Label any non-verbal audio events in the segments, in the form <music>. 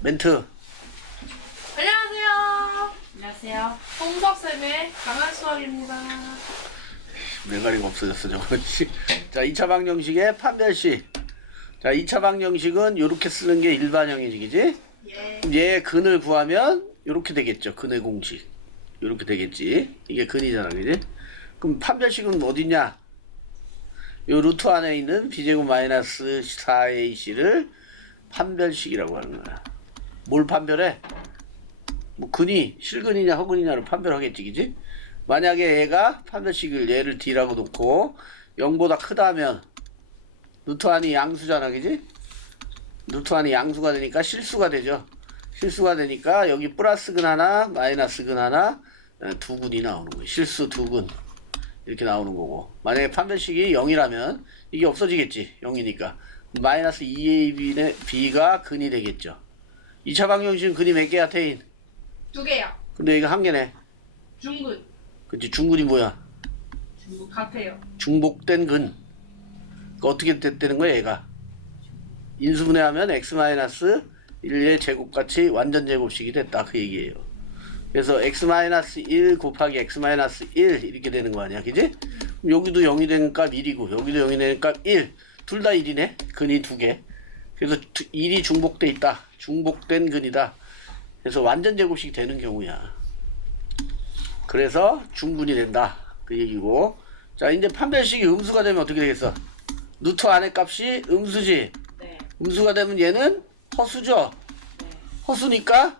멘트. 안녕하세요. 안녕하세요. 홍박쌤의 강한 수학입니다. 메가리가 없어졌어 저거 <laughs> 자 2차 방정식의 판별식 자 2차 방정식은 이렇게 쓰는 게 일반 형식이지? 예. 그럼 얘 근을 구하면 이렇게 되겠죠. 근의 공식. 이렇게 되겠지. 이게 근이잖아 그지? 그럼 판별식은 어딨냐? 요 루트 안에 있는 b제곱 마이너스 4ac를 판별식이라고 하는 거야 뭘 판별해? 뭐 근이 실근이냐 허근이냐를 판별하겠지 그지? 만약에 얘가 판별식을 얘를 d라고 놓고 0보다 크다면 루트 안이 양수잖아 그지? 루트 안이 양수가 되니까 실수가 되죠. 실수가 되니까 여기 플러스 근 하나 마이너스 근 하나 어, 두 근이 나오는 거예요. 실수 두근. 이렇게 나오는 거고. 만약에 판별식이 0이라면 이게 없어지겠지 0이니까. 마이너스 2ab의 b가 근이 되겠죠 2차 방정식은 근이 몇 개야 태인 두 개요. 근데 이거 한 개네 중근. 그치 중근이 뭐야 중근 같아요. 중복된 근. 그 어떻게 됐다는 거야, 얘가? 인수분해하면 x 마이너스 1의 제곱같이 완전 제곱식이 됐다 그 얘기예요. 그래서 x 마이너스 1 곱하기 x 마이너스 1 이렇게 되는 거 아니야, 그지? 여기도 0이 되는 값 1이고 여기도 0이 되는 값 1. 둘 다 1이네. 근이 두 개. 그래서 1이 중복돼 있다. 중복된 근이다. 그래서 완전 제곱식이 되는 경우야. 그래서 중분이 된다. 그 얘기고. 자, 이제 판별식이 음수가 되면 어떻게 되겠어? 루트 안의 값이 음수지. 네. 음수가 되면 얘는 허수죠. 네. 허수니까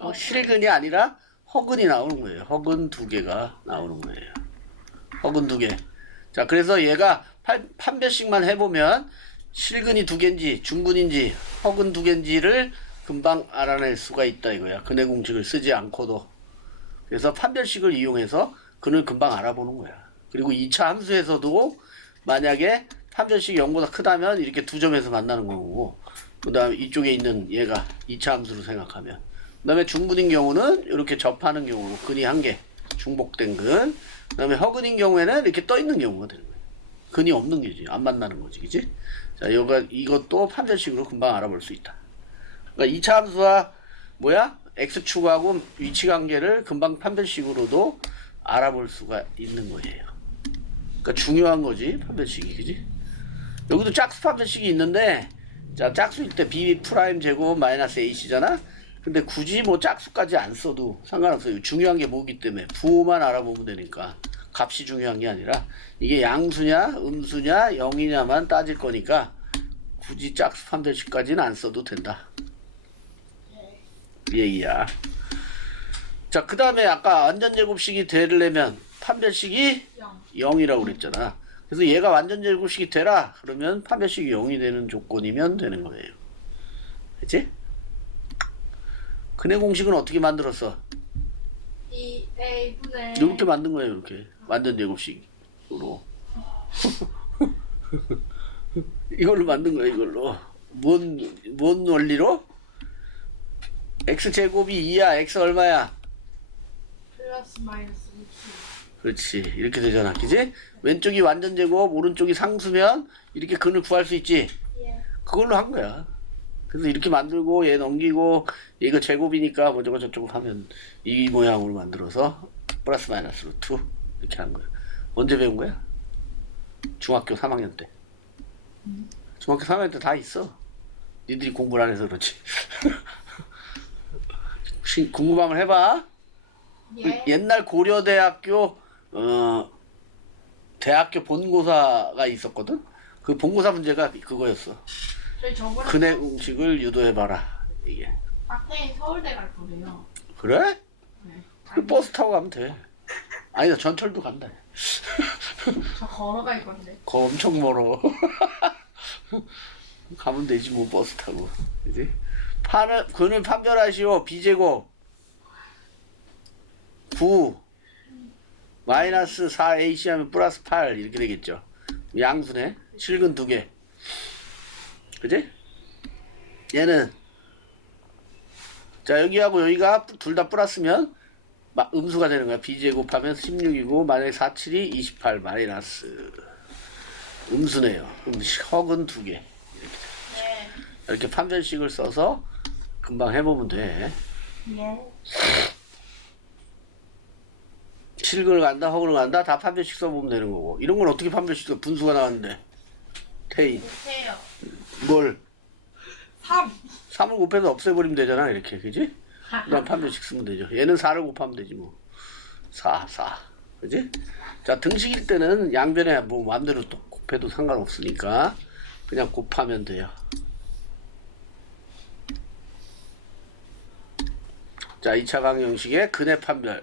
어, 실근이 아니라 허근이 나오는 거예요. 허근 두 개가 나오는 거예요. 허근 두 개. 자, 그래서 얘가 팔- 판별식만 해보면 실근이 두 개인지 중근인지 허근 두 개인지를 금방 알아낼 수가 있다 이거야. 근해 공식을 쓰지 않고도. 그래서 판별식을 이용해서 근을 금방 알아보는 거야. 그리고 2차 함수에서도 만약에 판별식이 0보다 크다면 이렇게 두 점에서 만나는 거고 그 다음에 이쪽에 있는 얘가 2차 함수로 생각하면 그 다음에 중근인 경우는 이렇게 접하는 경우로 근이 한 개 중복된 근. 그 다음에 허근인 경우에는 이렇게 떠 있는 경우가 되는 거예요. 근이 없는 게지. 안 만나는 거지. 그지? 자, 요가, 이것도 판별식으로 금방 알아볼 수 있다. 그러니까 2차 함수와 뭐야? x축하고 위치 관계를 금방 판별식으로도 알아볼 수가 있는 거예요. 그러니까 중요한 거지, 판별식이. 그지? 여기도 짝수 판별식이 있는데, 자, 짝수일 때 b 프라임 제곱 마이너스 ac잖아? 근데 굳이 뭐 짝수까지 안 써도 상관없어요. 중요한 게 뭐기 때문에 부호만 알아보면 되니까 값이 중요한 게 아니라 이게 양수냐 음수냐 0이냐만 따질 거니까 굳이 짝수 판별식까지는 안 써도 된다. 이 얘기야. 자, 그 다음에 아까 완전 제곱식이 되려면 판별식이 영. 0이라고 그랬잖아. 그래서 얘가 완전 제곱식이 되라 그러면 판별식이 0이 되는 조건이면 되는 거예요. 그치? 근해 공식은 어떻게 만들었어? 이 A 분의 이렇게 만든 거예요, 이렇게. 완전 제곱식으로. <laughs> 이걸로 만든 거예요, 이걸로. 뭔, 뭔 원리로? x 제곱이 2야, x 얼마야? 플러스 마이너스 6. 그렇지. 이렇게 되잖아. 그지? 왼쪽이 완전 제곱, 오른쪽이 상수면 이렇게 근을 구할 수 있지. 예. 그걸로 한 거야. 그래서 이렇게 만들고 얘 넘기고 이거 제곱이니까 뭐 저거 저쩌고 하면 이 모양으로 만들어서 플러스 마이너스 루트 이렇게 한 거야. 언제 배운 거야? 중학교 3학년 때. 중학교 3학년 때 다 있어. 니들이 공부를 안 해서 그렇지. <laughs> 혹시 궁금하면 해봐. 그 예. 옛날 고려대학교 어 대학교 본고사가 있었거든. 그 본고사 문제가 그거였어. 저희 저번에 근해 공식을 유도해봐라. 이게 박태희 서울대 갈 거래요. 그래? 네. 그 버스 타고 가면 돼. 아니다 전철도 간다. 저 걸어갈 건데. 거 엄청 멀어. <laughs> 가면 되지 뭐 버스 타고. 그지? 판을 근을 판별하시오. 비제곱 9 마이너스 4ac 하면 플러스 8 이렇게 되겠죠. 양수네. 실근 두 개. 그지? 얘는 자 여기하고 여기가 둘 다 플러스면 마- 음수가 되는 거야. b제곱하면 16이고 만약에 4, 7이 28 마이너스 음수네요. 그럼 허근 두 개. 네. 이렇게 판별식을 써서 금방 해보면 돼. 예. 실근을 간다, 허근을 간다, 다 판별식 써보면 되는 거고. 이런 건 어떻게 판별식 써? 분수가 나왔는데. 못해요. 뭘? 3. 3을 곱해서 없애버리면 되잖아, 이렇게. 그지? 그 다음 판별식 쓰면 되죠. 얘는 4를 곱하면 되지, 뭐. 4, 4. 그지? 자, 등식일 때는 양변에 뭐 마음대로 또 곱해도 상관없으니까 그냥 곱하면 돼요. 자, 2차 방정식의 근해 판별.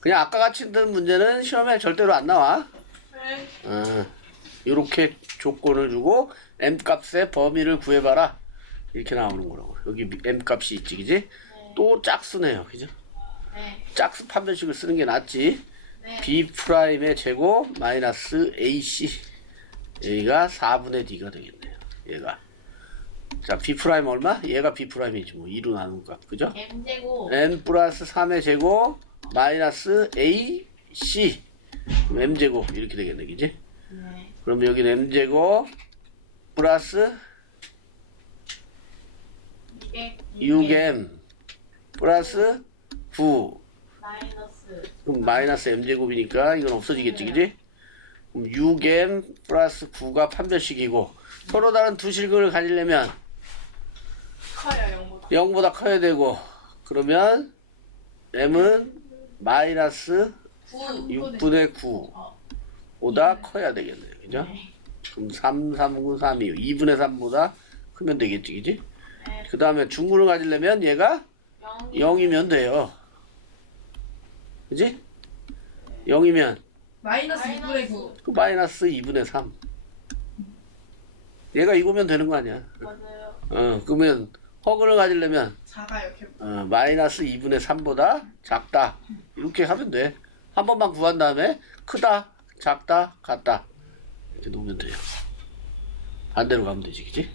그냥 아까 같이 든 문제는 시험에 절대로 안 나와. 네. 어, 이렇게 조건을 주고 m 값의 범위를 구해봐라 이렇게 나오는 거라고 여기 m 값이 있지 그지 또 짝수네요. 그죠? 네. 짝수 판별식을 쓰는 게 낫지. 네. b 프라임의 제곱 마이너스 ac 여기가 4분의 d가 되겠네요. 얘가. 자 b 프라임 얼마? 얘가 b 프라임이지 뭐. 2로 나눈 값. 그죠? M제곱. n 플러스 3의 제곱 마이너스 ac 그럼 m 제곱 이렇게 되겠네. 그지? 네. 그럼 여기는 m제곱 플러스 200. 6m 플러스 9 마이너스. 그럼 마이너스 m제곱이니까 이건 없어지겠지 그지? 그럼 6m 플러스 9가 판별식이고 서로 다른 두 실근을 가지려면 커요 0보다. 0보다 커야 되고 그러면 m은 마이너스 9. 6분의 9 어. 보다 커야 되겠네요 그죠? 네. 그럼 3, 3, 9, 3이 2분의 3보다 크면 되겠지 그지? 네. 그 다음에 중근을 가지려면 얘가 0. 0이면 돼요. 그지? 0이면 마이너스 6분의 9. 그 마이너스 2분의 3. 얘가 이거면 되는 거 아니야. 맞아요. 어, 그러면 허근을 가지려면 작아요, 이렇게. 어, 마이너스 2분의 3보다 작다. 이렇게 하면 돼. 한 번만 구한 다음에 크다, 작다, 같다. 이렇게 놓으면 돼요. 반대로 가면 되지, 그지?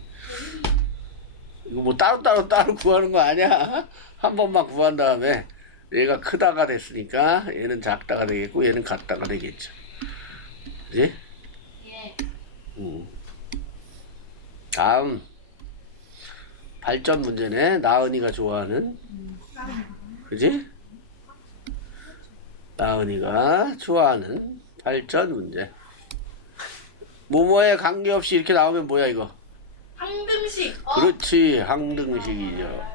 이거 뭐 따로 따로 따로 구하는 거 아니야. 한 번만 구한 다음에 얘가 크다가 됐으니까 얘는 작다가 되겠고 얘는 같다가 되겠죠. 그지? 예. 음. 다음 발전 문제네. 나은이가 좋아하는. 그지? 나은이가 좋아하는 발전 문제. 모모에 관계없이 이렇게 나오면 뭐야 이거? 항등식. 어? 그렇지 항등식이죠.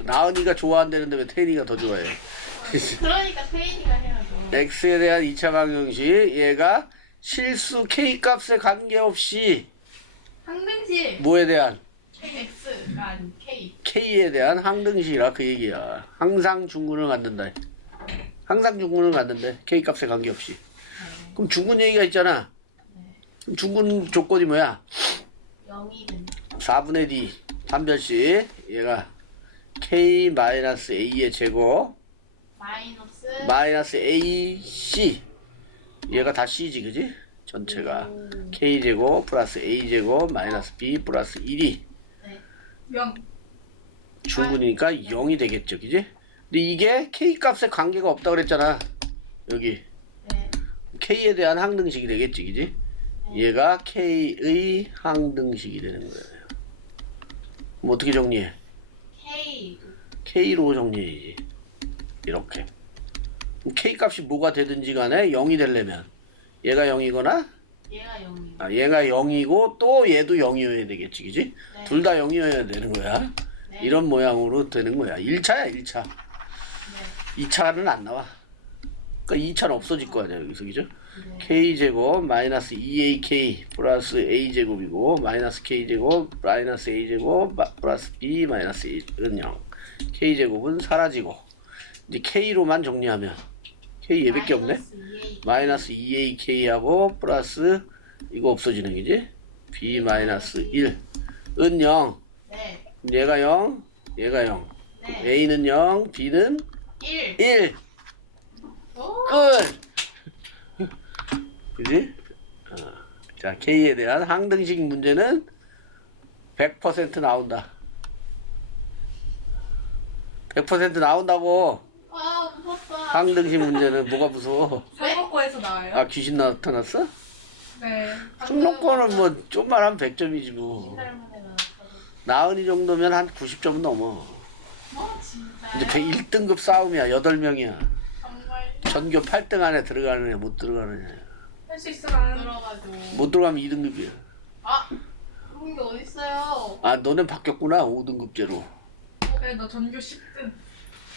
나은이가 좋아한다는데 왜 태인이가 더 좋아해? <laughs> 그러니까 태인이가 해야죠. x에 대한 2차 방정식 얘가 실수 k 값에 관계없이 항등식. 뭐에 대한 X가 아닌 K. k에 대한 항등식이라 그 얘기야. 항상 중근을 갖는다. 항상 중근을 갖는데 k 값에 관계없이. 그럼 중근 얘기가 있잖아. 그럼 중근 조건이 뭐야? 0이든 4분의 d 판별식 얘가 k 마이너스 a의 제곱 마이너스 마이너스 ac 얘가 다 c지 그지? 전체가 오. k 제곱 플러스 a 제곱 마이너스 b 플러스 1이 네. 0. 중근이니까 0이 되겠죠 그지? 근데 이게 k 값에 관계가 없다 그랬잖아 여기 네. k에 대한 항등식이 되겠지 그지? 얘가 k의 항등식이 되는 거예요 그럼 어떻게 정리해? K. k로 정리해야지 이렇게 k 값이 뭐가 되든지 간에 0이 되려면 얘가 0이거나 얘가 0이에요. 아, 얘가 0이고 또 얘도 0이어야 되겠지 그지? 네. 둘다 0이어야 되는 거야 네. 이런 모양으로 되는 거야 1차야 1차 네. 2차는 안 나와 그러니까 2차는 없어질 거 아니야 여기서 그죠? 네. k제곱 마이너스 2ak 플러스 a제곱이고 마이너스 k제곱 마이너스 a제곱 마- 플러스 b 마이너스 1은 0 k제곱은 사라지고 이제 k로만 정리하면 k 얘밖에 없네 마이너스 2A. 마이너스 2ak하고 플러스 이거 없어지는 거지 b 마이너스 1은 0 네. 얘가 0 얘가 0 네. a는 0 b는 1. 1 오. 끝! 그지? 어. 자, K에 대한 항등식 문제는 100% 나온다. 100% 나온다고. 아, 무섭다. 항등식 문제는 뭐가 무서워? 상고과에서 나와요? 아, 귀신 나타났어? 네. 승록권은 뭐 좀만 하면 100점이지 뭐. 나은이 정도면 한 90점은 넘어. 어 진짜. 이제 1등급 싸움이야. 8명이야. 정말 전교 8등 안에 들어가느냐 못 들어가느냐. 할 수 있으면 들어가지고. 못 들어가면 2등급이야. 아 그런 게 어딨어요? 아 너네 바뀌었구나 5등급제로. 그래 너 전교 10등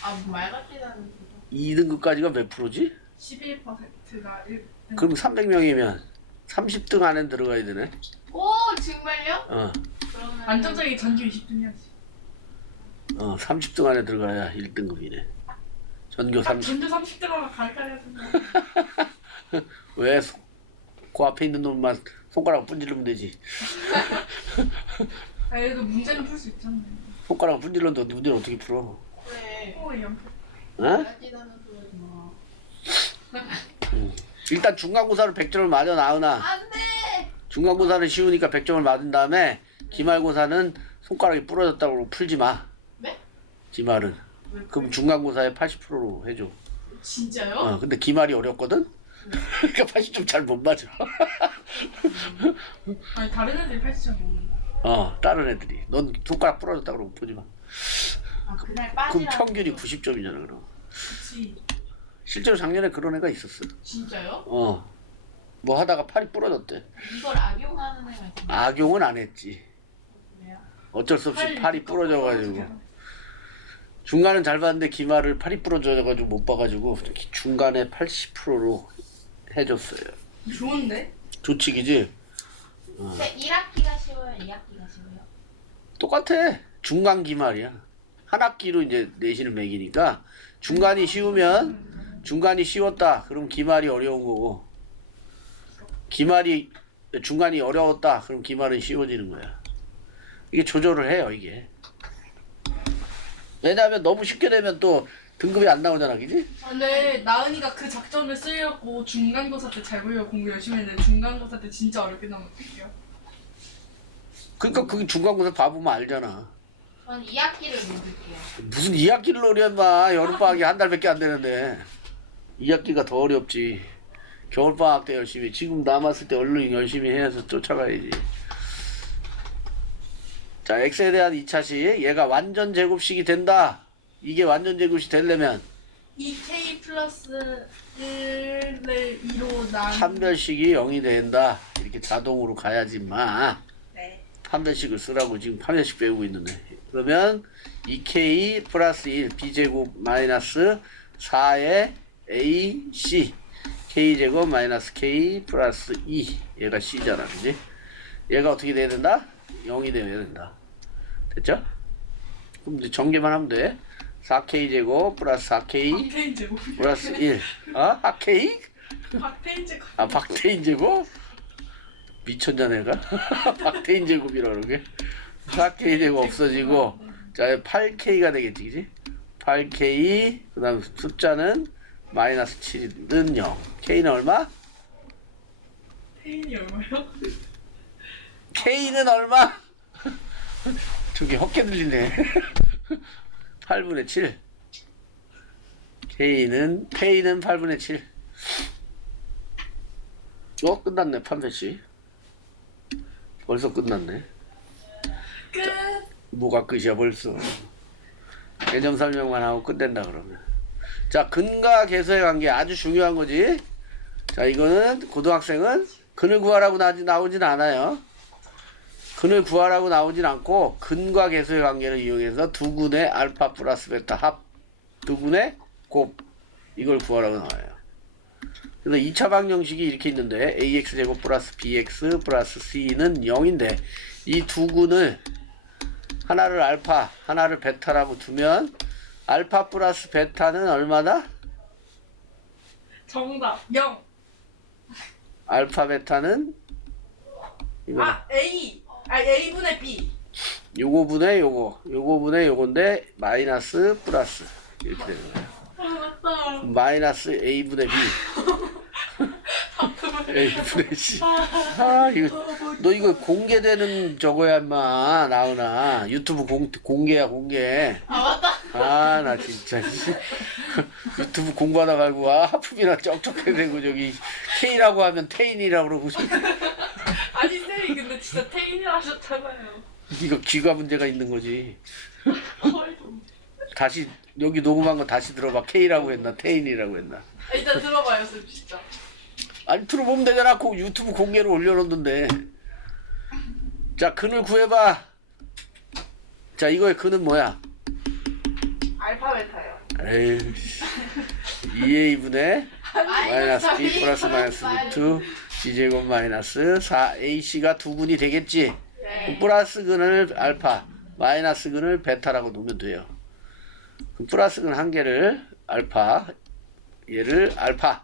아말 같지도 않은 소리. 2등급까지가 몇 프로지? 11%가 1 그럼 300명이면 30등 안에 들어가야 되네. 오 정말요? 어, 그러면 안정적인 전교 20등이야지 어 30등 안에 들어가야 1등급이네. 전교 30. 전교 30등으로 갈까 해야 된다 왜? 소- 그 앞에 있는 놈만 손가락 분질르면 되지. 아 얘도 문제는 풀 수 있잖아 손가락 분질렀는데 문제를 어떻게 풀어? 그래. 어 이런 어? 소리 마. 일단 중간고사로 100점을 맞아 나으나 안 돼. 중간고사는 쉬우니까 100점을 맞은 다음에 기말고사는 손가락이 부러졌다고 풀지 마. 네? 기말은. 그럼 중간고사에 80%로 해줘. 진짜요? 어, 근데 기말이 어렵거든? 그러니까 80점 잘 못 맞아. 아니 다른 애들이 80점이 없는다 어, 다른 애들이. 넌 손가락 부러졌다고 그러고 풀지 마. 아 그날 그럼 빠지라. 평균이 90점이잖아, 그럼. 그치 실제로 작년에 그런 애가 있었어. 진짜요? 어. 뭐 하다가 팔이 부러졌대. 이걸 악용하는 애가 있나? 악용은 안 했지. 그래요? 어쩔 수 없이 팔이 팔이 부러져가지고. 중간은 잘 봤는데 기말을 팔이 부러져가지고 못 봐가지고 중간에 80%로 해줬어요. 좋은데? 조칙이지? 근데 1학기가 쉬워요? 2학기가 쉬워요? 똑같아. 중간 기 말이야. 한 학기로 이제 내신을 매기니까 중간이 쉬우면 중간이 쉬웠다. 그럼 기말이 어려운 거고 기말이 중간이 어려웠다. 그럼 기말은 쉬워지는 거야. 이게 조절을 해요. 이게. 왜냐하면 너무 쉽게 되면 또 등급이 안 나오잖아, 그지? 근데 나은이가 그 작전을 쓰려고 중간고사 때 잘 보려고 공부 열심히 했는데 중간고사 때 진짜 어렵게 나오면 어떡해요? 그러니까 그게 중간고사 봐보면 알잖아. 전 2학기를 믿을게요. 무슨 2학기를 노려 마 여름방학이 한 달밖에 안 되는데 2학기가 더 어렵지 겨울방학 때 열심히 지금 남았을 때 얼른 열심히 해서 쫓아가야지 자 x에 대한 2차식 얘가 완전 제곱식이 된다 이게 완전 제곱이 되려면 2k 플러스 1을 2로 나누 판별식이 0이 된다. 이렇게 자동으로 가야지 마. 네. 판별식을 쓰라고 지금 판별식 배우고 있는데. 그러면 2k 플러스 1 b제곱 마이너스 4의 ac k제곱 마이너스 k 플러스 2 얘가 c잖아. 그지? 얘가 어떻게 돼야 된다? 0이 돼야 된다. 됐죠? 그럼 이제 전개만 하면 돼 4k 제곱 플러스 4k 박태인 제곱 플러스 1 어? 하케이? 박태인 제곱 아 박태인 제곱? 미쳤냐 내가? <laughs> 박태인 제곱이라 그러게 4K 제곱 없어지고 자 8K가 되겠지 그지? 8K 그 다음 숫자는 마이너스 7은 0 K는 얼마? 태인이 얼마요? K는 얼마? <laughs> 저기 헛개 들리네 <laughs> 8분의 7 K는 K는 8분의 7 어? 끝났네 판매시. 벌써 끝났네. 끝. 뭐가 끝이야 벌써. 개념 설명만 하고 끝낸다 그러면. 자 근과 계수의 관계 아주 중요한 거지. 자 이거는 고등학생은 근을 구하라고 나오진 않아요 근을 구하라고 나오진 않고 근과 계수의 관계를 이용해서 두 군의 알파 플러스 베타 합 두 군의 곱 이걸 구하라고 나와요. 그래서 2차 방정식이 이렇게 있는데 ax 제곱 플러스 bx 플러스 c는 0인데 이 두 군을 하나를 알파, 하나를 베타라고 두면 알파 플러스 베타는 얼마다? 정답 0 알파 베타는 이거 아 A 아 A분의 B. 요거 분의 요거, 요거 분의 요건데 마이너스 플러스 이렇게 되는 거예요. 아 맞다. 마이너스 a 분의 b. a 분의 c. 아 이거 너 이거 공개되는 저거야 인마. 나오나 유튜브 공, 공개야 공개. 아 맞다. 아 나 진짜. 씨. 유튜브 공부하다 말고 아 하품이나 쩍쩍해대고 저기 K라고 하면 태인이라고 그러고. 아니 하셨잖아요 이거 귀가 문제가 있는 거지. 다시 여기 녹음한 거 다시 들어봐. K라고 했나 테인이라고 했나. 아, 일단 들어봐요, 쌤 진짜. 아니 들어보면 되잖아. 그 유튜브 공개로 올려놓는데. 자 근을 구해봐. 자 이거의 근은 뭐야? 알파 베타요. 에이 2a분의 <laughs> 마이너스 b 플러스 마이너스 루트 b제곱 마이너스 4ac가 두 근이 되겠지? 네. 플러스 근을 알파 마이너스 근을 베타라고 놓으면 돼요. 그 플러스 근 한 개를 알파 얘를 알파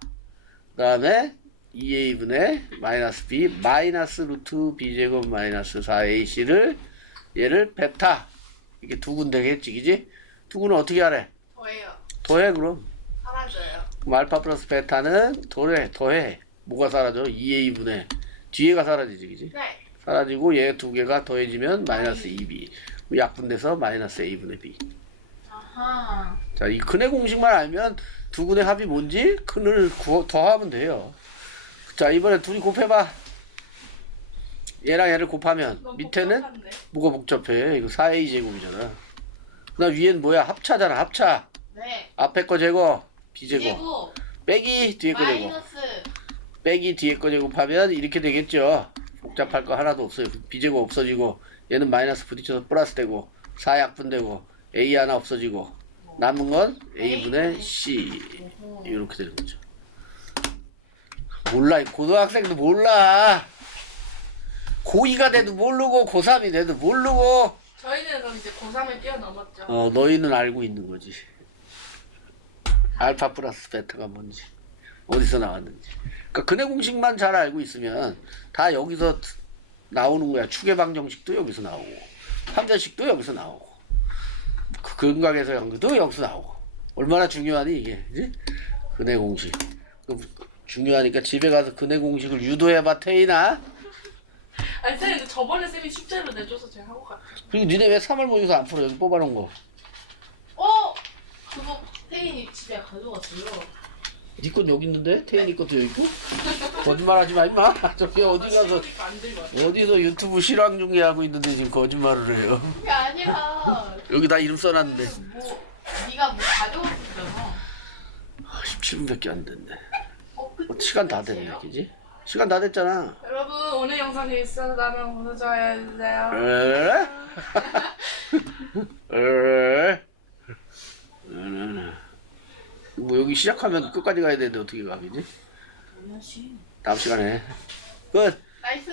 그 다음에 2a분의 마이너스 b 마이너스 루트 b제곱 마이너스 4ac를 얘를 베타 이게 두근 되겠지 그지? 두 근은 어떻게 하래? 뭐예요? 더해 그럼 사라져요. 그럼 알파 플러스 베타는 더해 더해 뭐가 사라져? 2a분의 뒤에가 사라지지 그지? 네. 사라지고 얘 두 개가 더해지면 마이너스 2b 약분돼서 마이너스 a분의 b 아하. 자 이 근의 공식만 알면 두 근의 합이 뭔지 근을 구워, 더하면 돼요 자 이번에 둘이 곱해봐 얘랑 얘를 곱하면 너무 밑에는 복잡한데? 뭐가 복잡해 이거 4a 제곱이잖아 그 다음 위엔 뭐야 합차잖아 합차 네. 앞에 거 제곱 b 제곱 제곱 빼기 뒤에 거 제곱 마이너스 빼기 뒤에 거 제곱하면 이렇게 되겠죠. 복잡할 거 하나도 없어요. 비제곱 없어지고 얘는 마이너스 부딪혀서 플러스 되고 4 약분 되고 a 하나 없어지고 남은 건 a분의 c 이렇게 되는 거죠. 몰라 고등학생도 몰라. 고2가 돼도 모르고 고3이 돼도 모르고 저희는 그럼 이제 고3을 뛰어넘었죠. 어 너희는 알고 있는 거지. 알파 플러스 베타가 뭔지 어디서 나왔는지. 그러니까 근의 공식만 잘 알고 있으면 다 여기서 나오는 거야. 추계 방 정식도 여기서 나오고 판별식도 여기서 나오고 그 근각에서 연구도 여기서 나오고 얼마나 중요하니 이게 그지? 근의 공식. 그 중요하니까 집에 가서 근의 공식을 유도해봐 태인아. 아니 쌤, 근데 저번에 쌤이 숙제로 내줘서 제가 하고 갔죠. 그리고 니네 왜 3월 모의고사 안 풀어? 여기 뽑아놓은 거. 어 그거 태인이 집에 가져갔어요. 니건 여기 있는데? 태인이 것도 여기 있고? <laughs> 거짓말하지 마 임마. 저기 어디 가서. 어디서 유튜브 실황 중계하고 있는데 지금 거짓말을 해요. 그게 아니라 <laughs> 여기 다 이름 써놨는데 뭐 네가 뭐 가져갔었잖아. 17분밖에 안 됐네. 어, 그 어, 시간 다 됐네, 그지? 시간 다 됐잖아. 여러분 오늘 영상 재밌었다면 구독 좋아요 해주세요. 에? <laughs> 에? 뭐 여기 시작하면 끝까지 가야 되는데 어떻게 가, 그지? 다음 시간에 끝. 나이스.